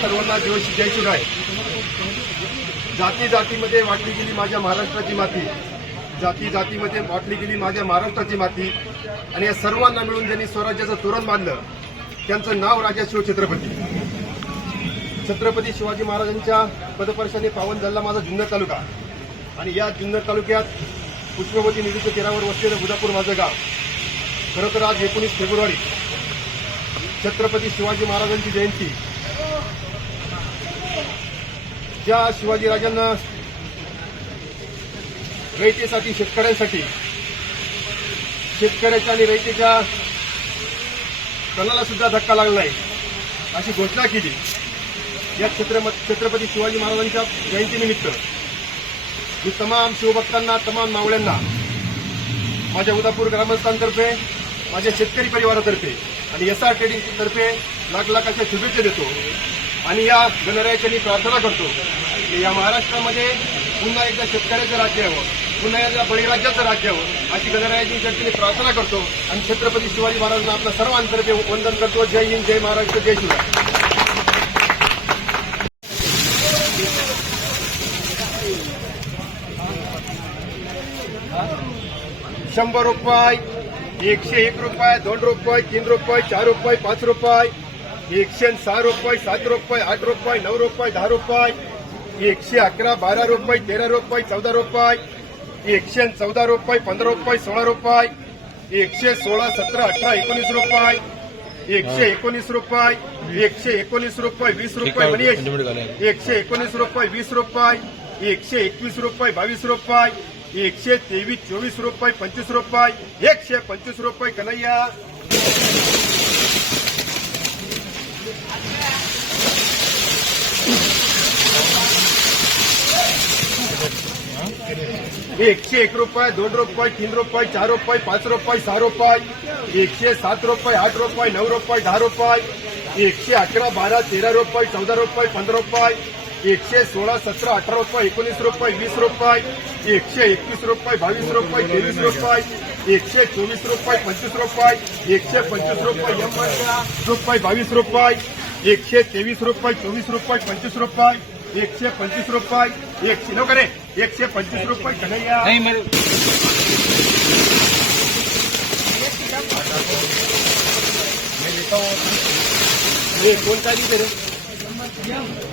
सर्वांना जय जयचूर आहे जाती जातीमध्ये वाटली गेली माझ्या महाराष्ट्राची माती. जाती जातीमध्ये वाटली गेली माझ्या महाराष्ट्राची माती. आणि या सर्वांना मिळून ज्यांनी स्वराज्याचं तोरण बांधलं त्यांचं नाव राजा शिवछत्रपती छत्रपती. शिवाजी महाराजांच्या पदपर्शाने पावन झाला माझा जुन्नर तालुका. आणि या जुन्नर तालुक्यात पुष्पवती नदीच्या तीरावर वसलेलं बुधापूर माझं गाव. खरं तर आज एकोणीस फेब्रुवारी. छत्रपती शिवाजी महाराजांची जयंती. ज्या शिवाजीराजांना रयतेसाठी शेतकऱ्यांसाठी शेतकऱ्याच्या आणि रयतेच्या कणाला सुद्धा धक्का लागला अशी घोषणा केली. या छत्र छत्रपती शिवाजी महाराजांच्या जयंतीनिमित्त मी तमाम शिवभक्तांना तमाम मावळ्यांना माझ्या उदापूर ग्रामस्थांतर्फे माझ्या शेतकरी परिवारातर्फे आणि एस आर ट्रेडिंग तर्फे लाख लाखाच्या शुभेच्छा देतो. आणि या गणरायाच्या मी प्रार्थना करतो की या महाराष्ट्रामध्ये पुन्हा एकदा शेतकऱ्याचं राज्य यावं पुन्हा एकदा बळीराज्याचं राज्य यावं अशी गणरायाची जर मी प्रार्थना करतो. आणि छत्रपती शिवाजी महाराजांना आपलं सर्वांतर्फे वंदन करतो. जय हिंद जय महाराष्ट्र जय शिवराय. शंभर रुपये एकशे एक रुपये दोन रुपये तीन रुपये चार रुपये पाच रुपये एकशे सहा रुपये सात रुपये आठ रुपये नऊ रुपये दहा रुपये एकशे अकरा बारा रुपये तेरा रुपये चौदा रुपये एकशे चौदा रुपये पंधरा रुपये सोळा रुपये एकशे सोळा सतरा अठरा एकोणीस रुपये एकशे एकोणीस रुपये एकशे एकोणीस रुपये वीस रुपये मनीष एकशे एकोणीस रुपये वीस रुपये एकशे एकवीस रुपये बावीस रुपये एकशे तेवीस, चोवीस रुपये, पंचवीस रुपये, एकशे पंचवीस रुपये कन्हैया. एकशे एक रुपये, दोन रुपये, तीन रुपये, चार रुपये, पाच रुपये, सहा रुपये. एकशे सात रुपये, आठ रुपये, नऊ रुपये, दहा रुपये. एकशे अकरा, बारा, तेरा रुपये, चौदा रुपये, पंधरा रुपये. एकशे सोळा सतरा अठरा रुपये एकोणीस रुपये वीस रुपये एकशे एकवीस रुपये बावीस रुपये तेवीस रुपये एकशे चोवीस रुपये पंचवीस रुपये एकशे पंचवीस रुपये रुपये बावीस रुपये एकशे तेवीस रुपये चोवीस रुपये पंचवीस रुपये एकशे पंचवीस रुपये एकशे नको रे एकशे पंचवीस रुपये कन्हैया. नहीं मेरे. हे कोणता लिहिते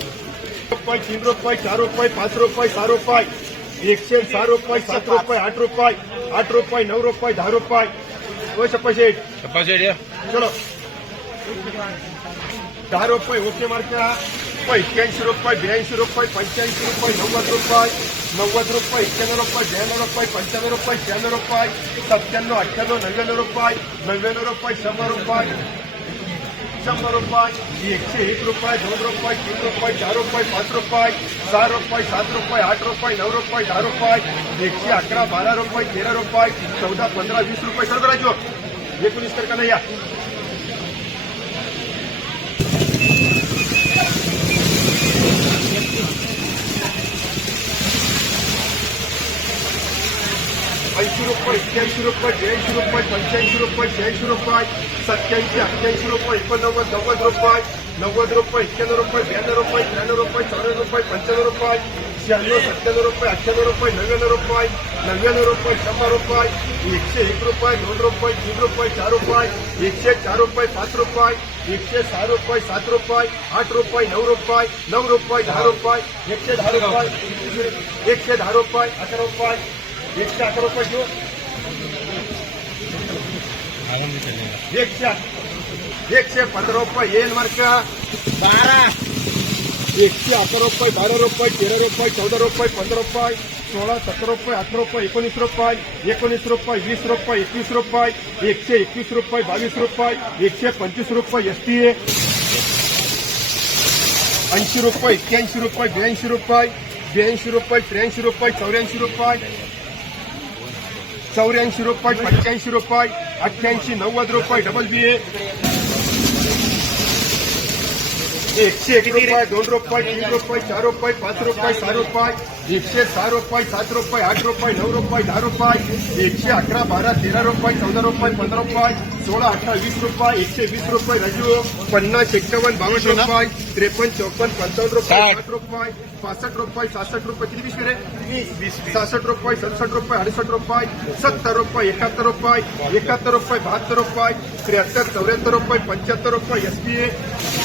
રૂપિયા ત્રણ રૂપિયા ચાર રૂપિયા પાંચ રૂપિયા ચાર રૂપિયા. એકસો ચાર રૂપિયા સાત રૂપિયા આઠ રૂપાય. આઠ રૂપિયા નવ રૂપિયા ધાર રૂપિયા. કોઈ છપ્પન શેઠ છપ્પન શેઠ ચલો. ધાર રૂપિયા ઓકે માર્કેટ એક્યાસી રૂપિયા બ્યાસી રૂપિયા પંચ્યાસી રૂપિયા નવ્વદ રૂપિયા. નવ્વદ રૂપિયા એક્યાણું રૂપિયા બ્યાણું રૂપિયા પંચાણું રૂપિયા છ્યાણું રૂપિયા સત્યાણું અઠ્યાણું નવ્યાણું રૂપિયા નવ્યાણું રૂપિયા છ રૂપાય. शंभर रुपये एकशे एक रुपये दोन रुपये, तीन रुपये, चार रुपये, पाँच रुपये सहा रुपये, सात रुपये, आठ रुपये नऊ रुपये दहा रुपये एकशे अकरा, बारह रुपये तेरा रुपये, चौदह, पंद्रह वीस रुपये। सर्व राजू एकोणीस तारखेला या ऐंशी रुपये एक्क्याऐंशी रुपये ब्याऐंशी रुपये पंच्याऐंशी रुपये शहाऐंशी रुपये सत्याऐंशी अठ्ठ्याऐंशी रुपये एकोणनव्वद नव्वद रुपये नव्वद रुपये एक्क्याण्णव रुपये ब्याण्णव रुपये त्र्याण्णव रुपये चौऱ्याण्णव रुपये पंच्याण्णव रुपये शहाण्णव सत्त्याण्णव रुपये अठ्ठ्याण्णव रुपये नव्याण्णव रुपये नव्याण्णव रुपये शंभर रुपये, एकशे एक रुपये, दोन रुपये, तीन रुपये, चार रुपये, एकशे चार रुपये, पाच रुपये, एकशे सहा रुपये, सात रुपये, आठ रुपये, नऊ रुपये नऊ रुपये, दहा रुपये, एकशे दहा रुपये, एकशे दहा रुपये अकरा रुपये अकरा रुपये घेऊ एकशे एकशे रुपये येईल मार्क बारा एकशे अकरा रुपये बारा रुपये तेरा रुपये चौदा रुपये पंधरा रुपये सोळा सतरा रुपये अठरा रुपये एकोणीस रुपये एकोणीस रुपये वीस रुपये एकवीस रुपये एकशे एकवीस रुपये बावीस रुपये एकशे पंचवीस रुपये एस टी ऐंशी रुपये एक्क्याऐंशी रुपये ब्याऐंशी रुपये ब्याऐंशी रुपये त्र्याऐंशी रुपये चौऱ्याऐंशी रुपये चौऱ्याऐंशी रुपये पंच्याऐंशी रुपये अठ्ठ्याऐंशी नव्वद रुपये डबल बी ए एकशे एक रुपये दोन रुपये तीन रुपये चार रुपये पाच रुपये सहा रुपये एकशे सहा रुपये सात रुपये आठ रुपये नऊ रुपये दहा रुपये एकशे अकरा बारा तेरा रुपये चौदा रुपये पंधरा रुपये सोळा अठरा वीस रुपये एकशे वीस रुपये राजू पन्नास एक्कावन्न बावन्न रुपये त्रेपन्न चौपन्न पंचावन्न रुपये साठ. साठ रुपये पासष्ट रुपये सहासष्ट रुपये किती पिशवी रे वीस सहासष्ट रुपये सदुसष्ट रुपये अडुसष्ट रुपये सत्तर रुपये एकाहत्तर रुपये एकाहत्तर रुपये बहात्तर रुपये त्र्याहत्तर चौऱ्याहत्तर रुपये पंच्याहत्तर रुपये एस पी ए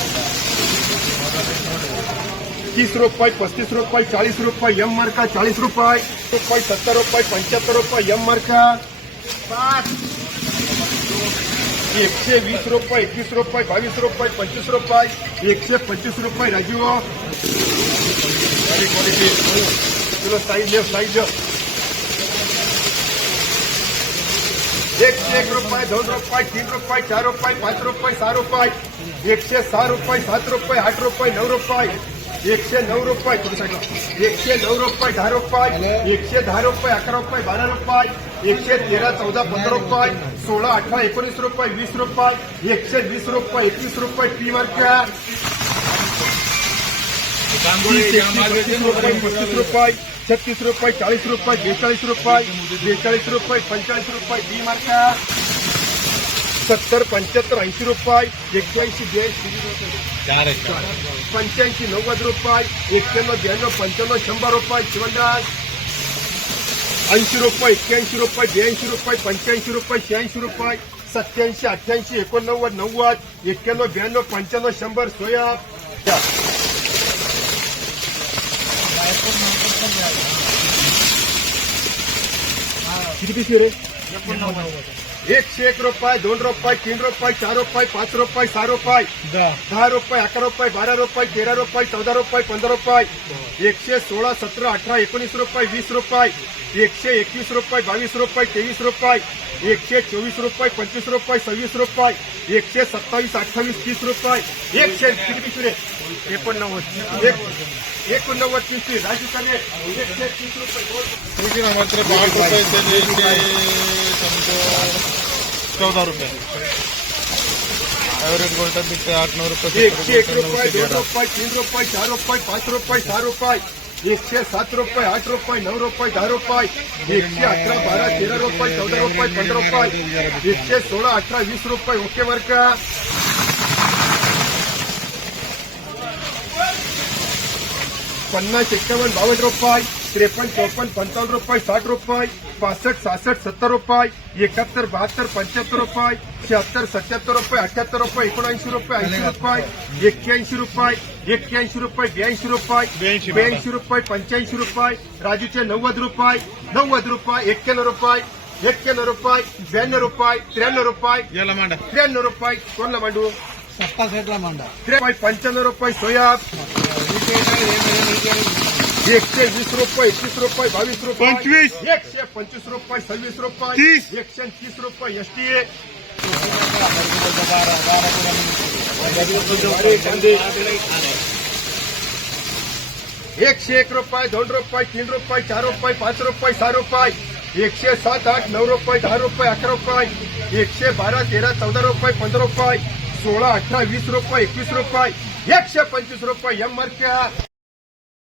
तीस रुपये पस्तीस रुपये चाळीस रुपये एम मार्का चाळीस रुपये रुपये सत्तर रुपये पंच्याहत्तर रुपये एम मार्का। एकशे वीस रुपये, एकवीस रुपये, बावीस रुपये, पंचवीस रुपये, एकशे पंचवीस रुपये राजीव तुला साईज साईज एकशे एक रुपये दोन रुपये, तीन रुपये, चार रुपये, पाच रुपये सहा रुपये। एकशे सहा रुपये, सात रुपये, आठ रुपये नऊ रुपये। एकशे नऊ रुपये. एकशे नऊ रुपये दहा रुपये, एकशे दहा रुपये, अकरा रुपये, बारा रुपये, एकशे तेरा, चौदा, पंधरा रुपये, सोळा, अठरा, एकोणीस रुपये, वीस रुपये, एकशे वीस रुपये, एकवीस रुपये टी मार्का पस्तीस रुपये छत्तीस रुपये, चाळीस रुपये, बेचाळीस रुपये बेचाळीस रुपये पंचेचाळीस रुपये डी मार्का सत्तर पंच्याहत्तर ऐंशी रुपये एक्क्याऐंशी ब्याऐंशी. पंच्याऐंशी नव्वद रुपये एक्क्याण्णव ब्याण्णव पंच्याण्णव शंभर रुपये शिवंदास ऐंशी रुपये एक्क्याऐंशी रुपये ब्याऐंशी रुपये पंच्याऐंशी रुपये शहाऐंशी रुपये सत्याऐंशी अठ्ठ्याऐंशी एकोणनव्वद नव्वद एक्क्याण्णव ब्याण्णव पंच्याण्णव शंभर सोया. किती पिशवी रे एकशे एक रुपये दोन रुपये तीन रुपये चार रुपये पाच रुपये सहा रुपये दहा रुपये अकरा रुपये बारा रुपये तेरा रुपये चौदा रुपये पंधरा रुपये एकशे सोळा सतरा अठरा एकोणीस रुपये वीस रुपये एकशे एकवीस रुपये बावीस रुपये तेवीस रुपये एकशे चोवीस रुपये पंचवीस रुपये सव्वीस रुपये एकशे सत्तावीस अठ्ठावीस तीस रुपये एकशे किती एकोणनव्वद. एक एकोणनव्वद पिशवी राजू काले एकशे तीस रुपये. मात्र रुपये त्याचे समजा चौदा रुपये ॲव्हरेज गोल्टा तिथे आठ नऊ रुपये एकशे एक रुपये दोन रुपये तीन रुपये चार रुपये पाच रुपये सहा रुपये एकशे सात रुपये आठ रुपये नऊ रुपये दहा रुपये एकशे अकरा बारा तेरा रुपये चौदा रुपये पंधरा रुपये एकशे सोळा अठरा वीस रुपये ओके मार्का पन्नास एक्कावन्न बावन्न रुपये ત્રેપન ચોપન પંચાવન રૂપિયા સાઠ રૂપિયા પાસઠ સાસઠ સત્તર રૂપિયા એકાત્તર બહાત્તર પંચોતેર રૂપિયા છ્યાત્તર સત્યાત્તર રૂપિયા અઠ્યાત્તર રૂપિયા એકોણસી રૂપિયા એસી રૂપિયા એક્યાસી રૂપિયા એક્યાસી રૂપિયા બ્યાસી રૂપિયા બ્યાસી રૂપિયા પંચ્યાસી રૂપિયા રાજુ છે નવ્વદ રૂપિયા નવ્વદ રૂપિયા એક્યાનો રૂપિયા એક્યાનો રૂપિયા બ્યાનો રૂપિયા ત્રેનો રૂપિયા ત્રેનો રૂપિયા કોણ માંડવું સત્તા એટલા માંડા પંચાણું રૂપિયા સોયા एकशे वीस रुपये एकवीस रुपये बावीस रुपये. पंचवीस. एकशे पंचवीस रुपये सव्वीस रुपये. तीस. एकशे तीस रुपये एस टी एकशे एक रुपये दोन रुपये तीन रुपये चार रुपये पाच रुपये सहा रुपये. एकशे सात आठ नऊ रुपये दहा रुपये अकरा रुपये. एकशे बारा तेरा चौदा रुपये पंधरा रुपये. सोळा अठरा वीस रुपये एकवीस रुपये. एकशे पंचवीस रुपये एम मार्क्या.